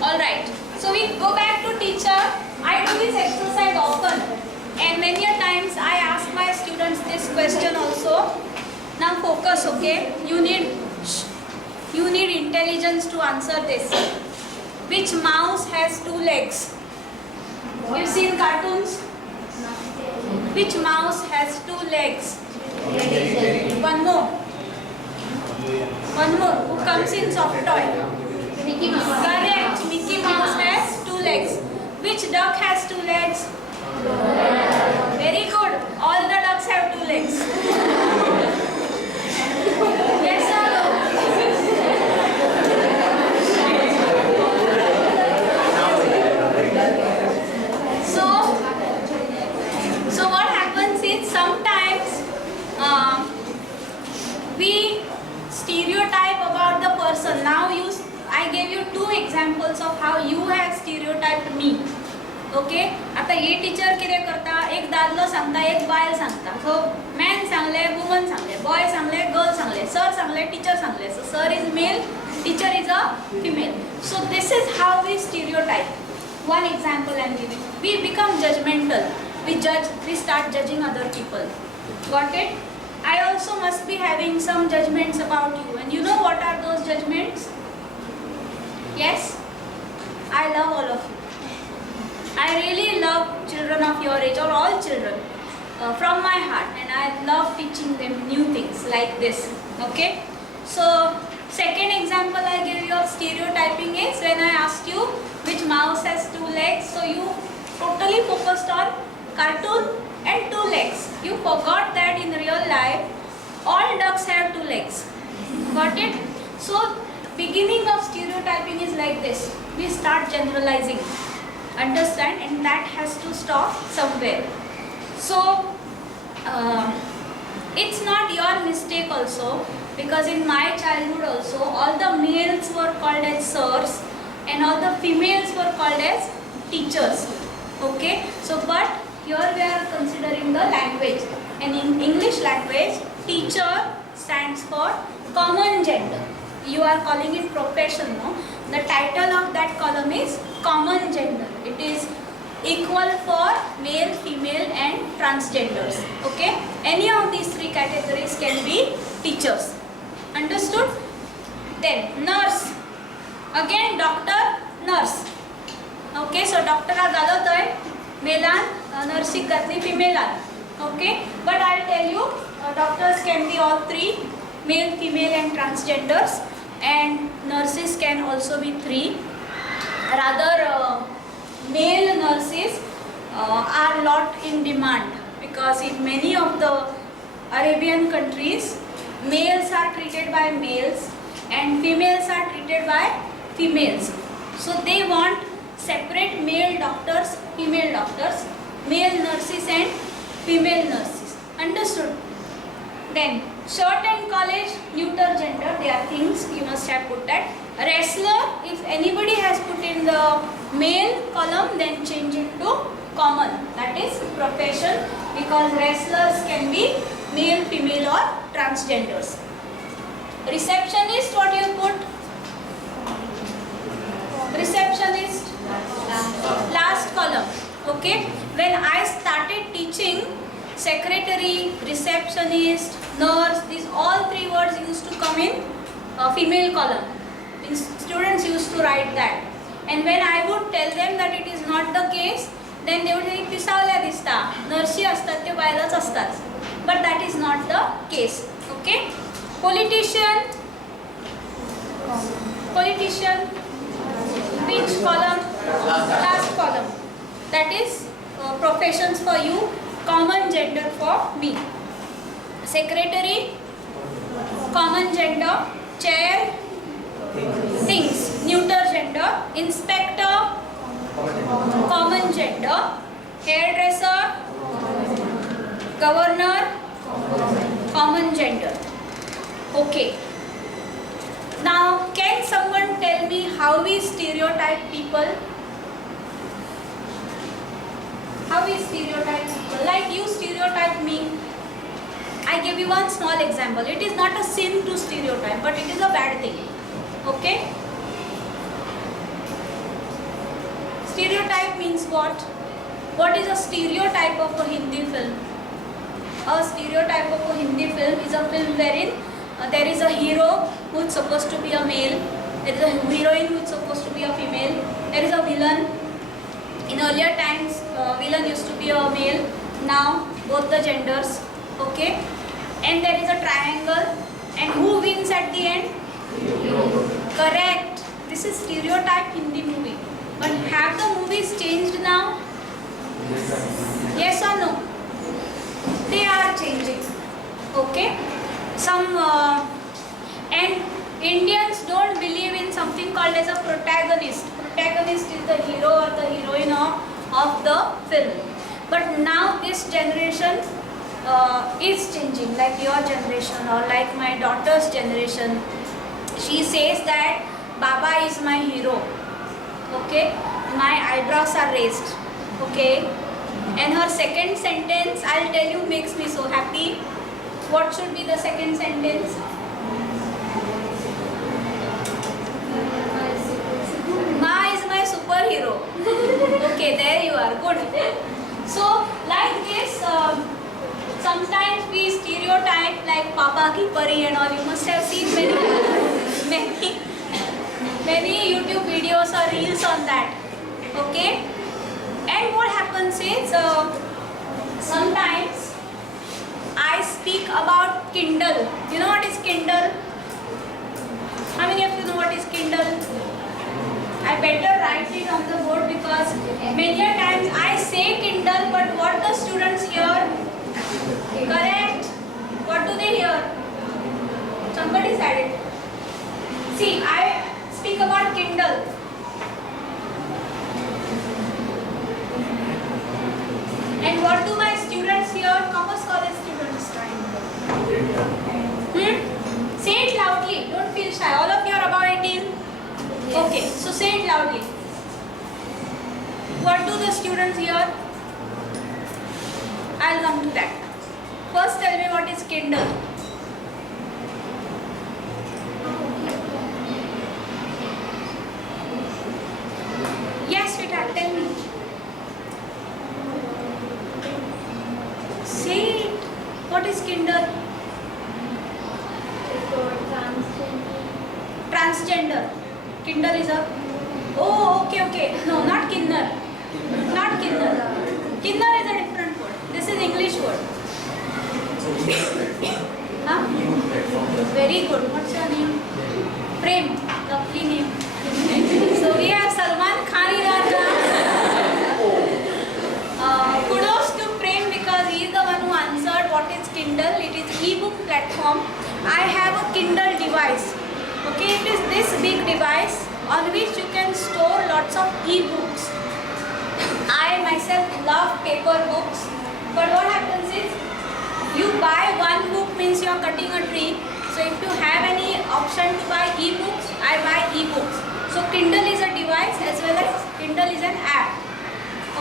All right. So we go back to teacher. I do this exercise often, and many a time focus, okay? You need intelligence to answer this. Which mouse has 2 legs? You've seen cartoons? Which mouse has 2 legs? One more. One more. Who comes in soft toy? Mickey Mouse. Correct. Mickey Mouse has 2 legs. Which duck has 2 legs? Very good. All the ducks have 2 legs. Yes or no? So what happens is sometimes we stereotype about the person. Now I gave you 2 examples of how you have stereotyped me. Okay? आता ये teacher कितें करता, एक दादलो सांगता, एक बायल सांगता. So man सांगले, woman सांगले, boy सांगले, girl सांगले, sir सांगले, teacher सांगले. So sir is male, teacher is a female. So this is how we stereotype. One example I'm giving. We become judgmental. We start judging other people. Got it? I also must be having some judgments about you. And you know what are those judgments? Yes? I love all of you. I really love children of your age or all children from my heart, and I love teaching them new things like this. Okay? So, second example I give you of stereotyping is when I asked you which mouse has 2 legs. So you totally focused on cartoon and 2 legs. You forgot that in real life all ducks have 2 legs. Got it? So beginning of stereotyping is like this. We start generalizing. Understand? And that has to stop somewhere. So it's not your mistake also, because in my childhood also all the males were called as sirs and all the females were called as teachers. Okay? So but here we are considering the language, and in English language teacher stands for common gender. You are calling it profession, no? The title of that column is common gender. It is equal for male, female and transgenders. Okay? Any of these 3 categories can be teachers. Understood? Then nurse. Again doctor, nurse. Okay, so doctor घालो थंय Milan, nursing घातली femalean. Okay, but I'll tell you, doctors can be all 3, male, female and transgenders, and nurses can also be 3. Rather, male nurses are lot in demand, because in many of the Arabian countries, males are treated by males and females are treated by females. So they want separate male doctors, female doctors, male nurses and female nurses. Understood? Then shirt and college, neuter gender, they are things you must have put that. Wrestler, if anybody has put in the male column, then change it to common. That is profession, because wrestlers can be male, female or transgenders. Receptionist, what you put? Receptionist, last column. Okay, when I started teaching, secretary, receptionist, nurse, these all 3 words used to come in female column. Students used to write that, and when I would tell them that it is not the case, then they would say पिसावल्या दिसता, नर्सी असतात ते बायलाच असतात. But that is not the case. Okay? Politician, which column? Last column. That is professions for you, common gender for me. Secretary, common gender. Chair, things, neuter gender. Inspector, common gender. Hairdresser, governor, common gender. Okay. Now, can someone tell me how we stereotype people? How we stereotype people? Like you stereotype me. I give you one small example. It is not a sin to stereotype, but it is a bad thing. Okay? Stereotype means what? What is a stereotype of a Hindi film? A stereotype of a Hindi film is a film wherein there is a hero who is supposed to be a male, there is a heroine who is supposed to be a female, there is a villain. In earlier times, villain used to be a male, now both the genders, okay? And there is a triangle, and who wins at the end? Correct. This is stereotype Hindi movie. But have the movies changed now? Yes or no? They are changing. Okay? And Indians don't believe in something called as a protagonist. Protagonist is the hero or the heroine of the film. But now this generation is changing, like your generation or like my daughter's generation. She says that Baba is my hero. Okay? My eyebrows are raised. Okay? And her second sentence, I'll tell you, makes me so happy. What should be the second sentence? Ma is my superhero. Okay, there you are. Good. So, like this, sometimes we stereotype like Papa Ki Pari and all. You must have seen many YouTube videos or reels on that. Okay? And what happens is, sometimes I speak about Kindle. You know what is Kindle? How many of you know what is Kindle? I better write it on the board because many a times I say Kindle, but what the students hear? Correct? What do they hear? Somebody said it. See, I speak about Kindle. And what do my students hear? Commerce College students. Say it loudly. Don't feel shy. All of you are above 18? Yes. Okay. So say it loudly. What do the students hear? I'll come to that. First tell me what is Kindle. Yes, sweetheart, tell me. Say it. What is Kindle? Transgender. Kindle is a... Oh, okay. No, not Kinner. Not Kinner. Kinner is a different word. This is English word. Huh? Very good. What's your name? Prem. Lovely name. So we have Salman Khan in our class. Kudos to Prem because he is the one who answered what is Kindle. It is e-book platform. I have a Kindle device. Okay, it is this big device on which you can store lots of e-books. I myself love paper books, but what happens is you buy one book means you are cutting a tree. So if you have any option to buy e-books, I buy e-books. So Kindle is a device as well as Kindle is an app.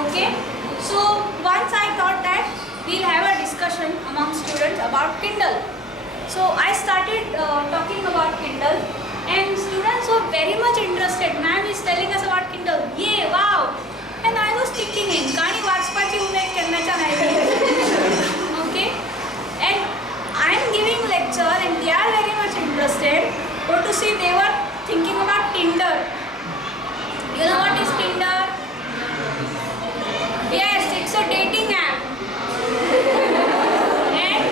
Okay. So once I thought that we'll have a discussion among students about Kindle. So I started talking about Kindle and students were very much interested. Ma'am is telling us about Kindle. Yay, wow. And I was thinking, Kani Vatspachi Umek Kennacha Okay. And I am giving lecture and they are very much interested. But to see they were thinking about Tinder. You know what is Tinder? Yes, it's a dating app. And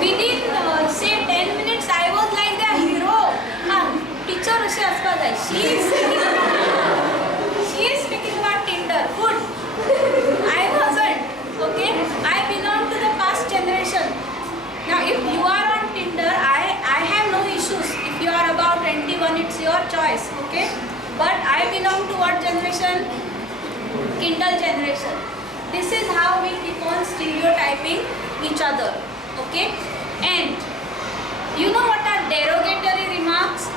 within say 10 minutes I was like the hero. Teacher she is speaking about Tinder. Good. I wasn't. Okay. I belong to the past generation. Now if you are on Tinder, I have no issues. If you are about 21, it's your choice. Okay. But I belong to what generation? Kindle generation. This is how we keep on stereotyping each other. Okay. And you know what are derogatory remarks?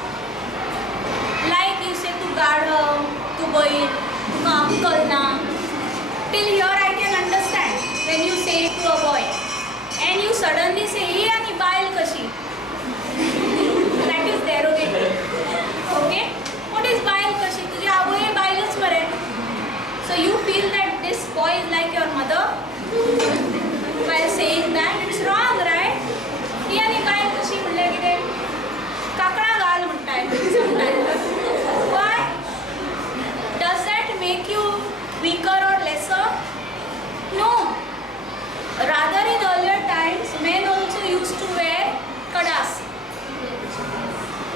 Like you say to Garha, to Bail, to uncle na. Till here I can understand when you say it to a boy. And you suddenly say, "Hey, ani bail kashi." That is derogatory. Okay? What is bail kashi? Tujhe abo ye bailच mare. So you feel that this boy is like your mother while saying that. It's wrong, right? He ani bail kashi Rather, in earlier times, men also used to wear kadas.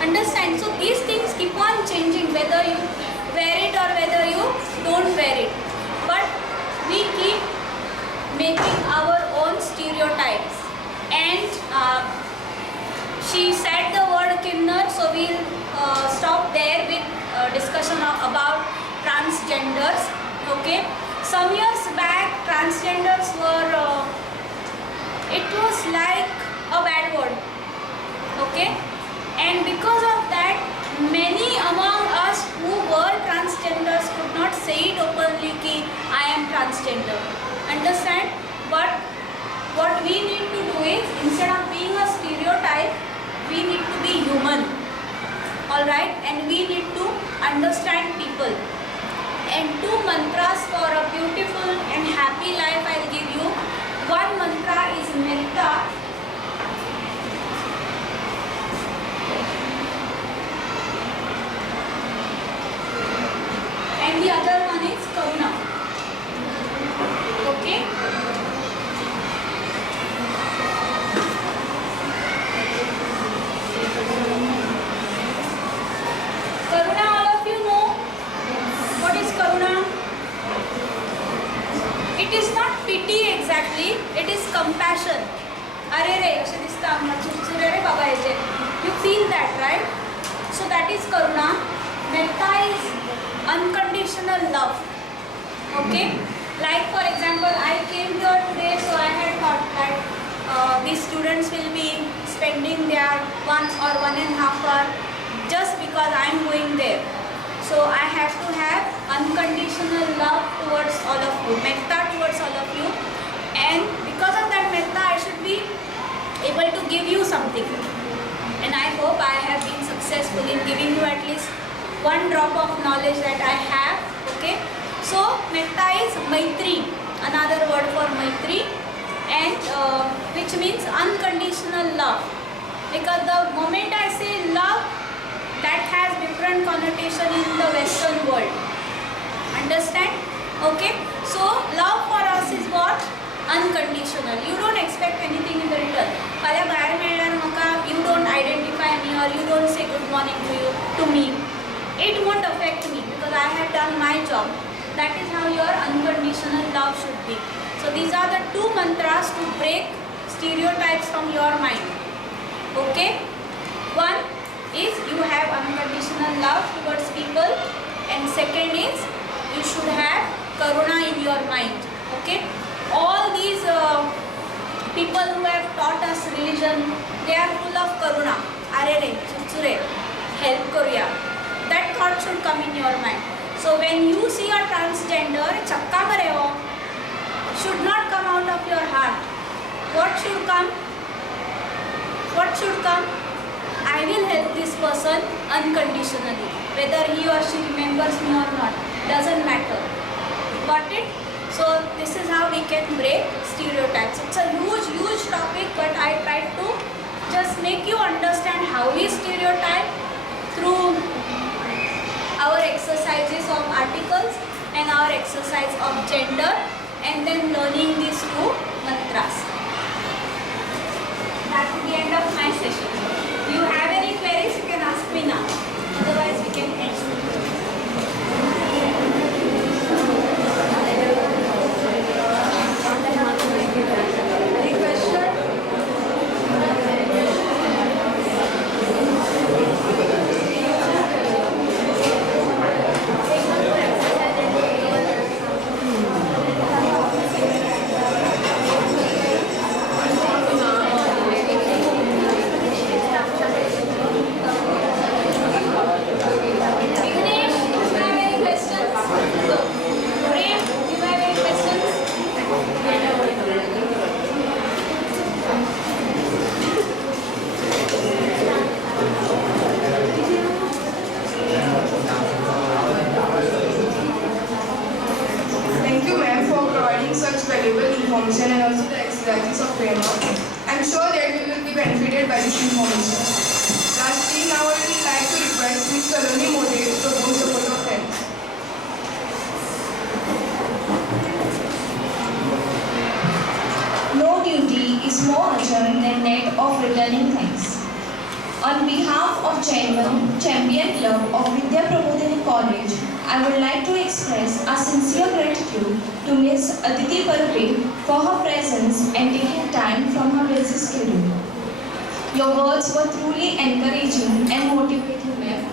Understand? So these things keep on changing, whether you wear it or whether you don't wear it. But we keep making our own stereotypes. And she said the word kinder, so we'll stop there with discussion about transgenders. Okay. Some years back, transgenders were, it was like a bad word. Okay. And because of that, many among us who were transgenders could not say it openly ki I am transgender. Understand? But what we need to do is, instead of being a stereotype, we need to be human. Alright? And we need to understand people. And 2 mantras for a beautiful and happy life I'll give you. One mantra is metta. And the other one is karuna. Okay? Karuna, all of you know what is karuna? It is not pity exactly, it is compassion. Are re, ashe dista amma churchure re baba yache. You feel that, right? So that is karuna. Metta is unconditional love. Okay? Like for example, I came here today, so I had thought that these students will be spending their 1 or 1.5 hour just because I am going there. So I have to have unconditional love towards all of you, metta towards all of you, and because of that metta, I should be able to give you something. And I hope I have been successful in giving you at least 1 drop of knowledge that I have. Okay, so metta is maitri, another word for maitri, and which means unconditional love. Because the moment I say love, that has different connotation in the Western world. Understand? Okay, so love for us is what? Unconditional. You don't expect anything in the return. You don't identify me or you don't say good morning to me. It won't affect me because I have done my job. That is how your unconditional love should be. So these are the 2 mantras to break stereotypes from your mind. Okay? One is you have unconditional love towards people, and second is you should have karuna in your mind. Okay? All these people who have taught us religion, they are full of karuna. Arere, chuchure, help Korea. That thought should come in your mind. So when you see a transgender, chakka mareo, should not come out of your heart. What should come? What should come? I will help this person unconditionally. Whether he or she remembers me or not, doesn't matter. Got it? So this is how we can break stereotypes. It's a huge topic, but I tried to just make you understand how we stereotype through our exercises of articles and our exercise of gender, and then learning these 2 mantras. That's the end of my session. If you have any queries, you can ask me now. Otherwise, we can end. Any question? information and also the exercises of framework. I'm sure that we will be benefited by this information. Lastly, now I would like to request Ms. Saloni Mode to propose a vote of thanks. No of returning thanks. On behalf of Champion Club of Vidya Prabodhini College, I would like to express our sincere gratitude to Ms. Aditi Barve for her presence and taking time from her busy schedule. Your words were truly encouraging and motivating, ma'am.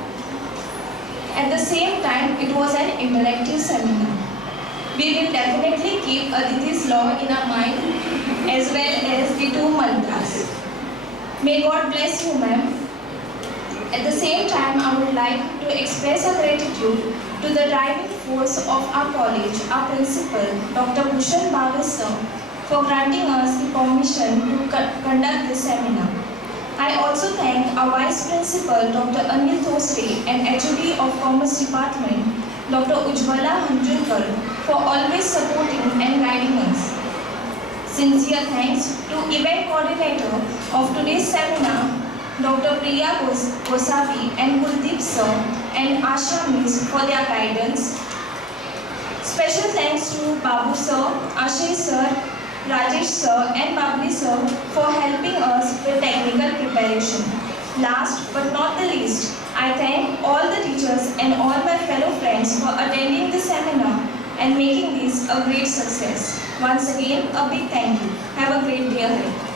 At the same time, it was an interactive seminar. We will definitely keep Aditi's law in our mind as well as the two mantras. May God bless you, ma'am. At the same time, I would like to express our gratitude to the driving force of our college, our principal, Dr. Bhushan Barve sir, for granting us the permission to conduct this seminar. I also thank our Vice Principal, Dr. Anil Thosre, and HOD of Commerce Department, Dr. Ujjwala Hanjulkar, for always supporting and guiding us. Sincere thanks to event coordinator of today's seminar, Dr. Priya Gosavi and Guldeep sir and Asha Miss for their guidance. Special thanks to Babu sir, Ashish sir, Rajesh sir and Babli sir for helping us with technical preparation. Last but not the least, I thank all the teachers and all my fellow friends for attending the seminar and making this a great success. Once again, a big thank you. Have a great day ahead.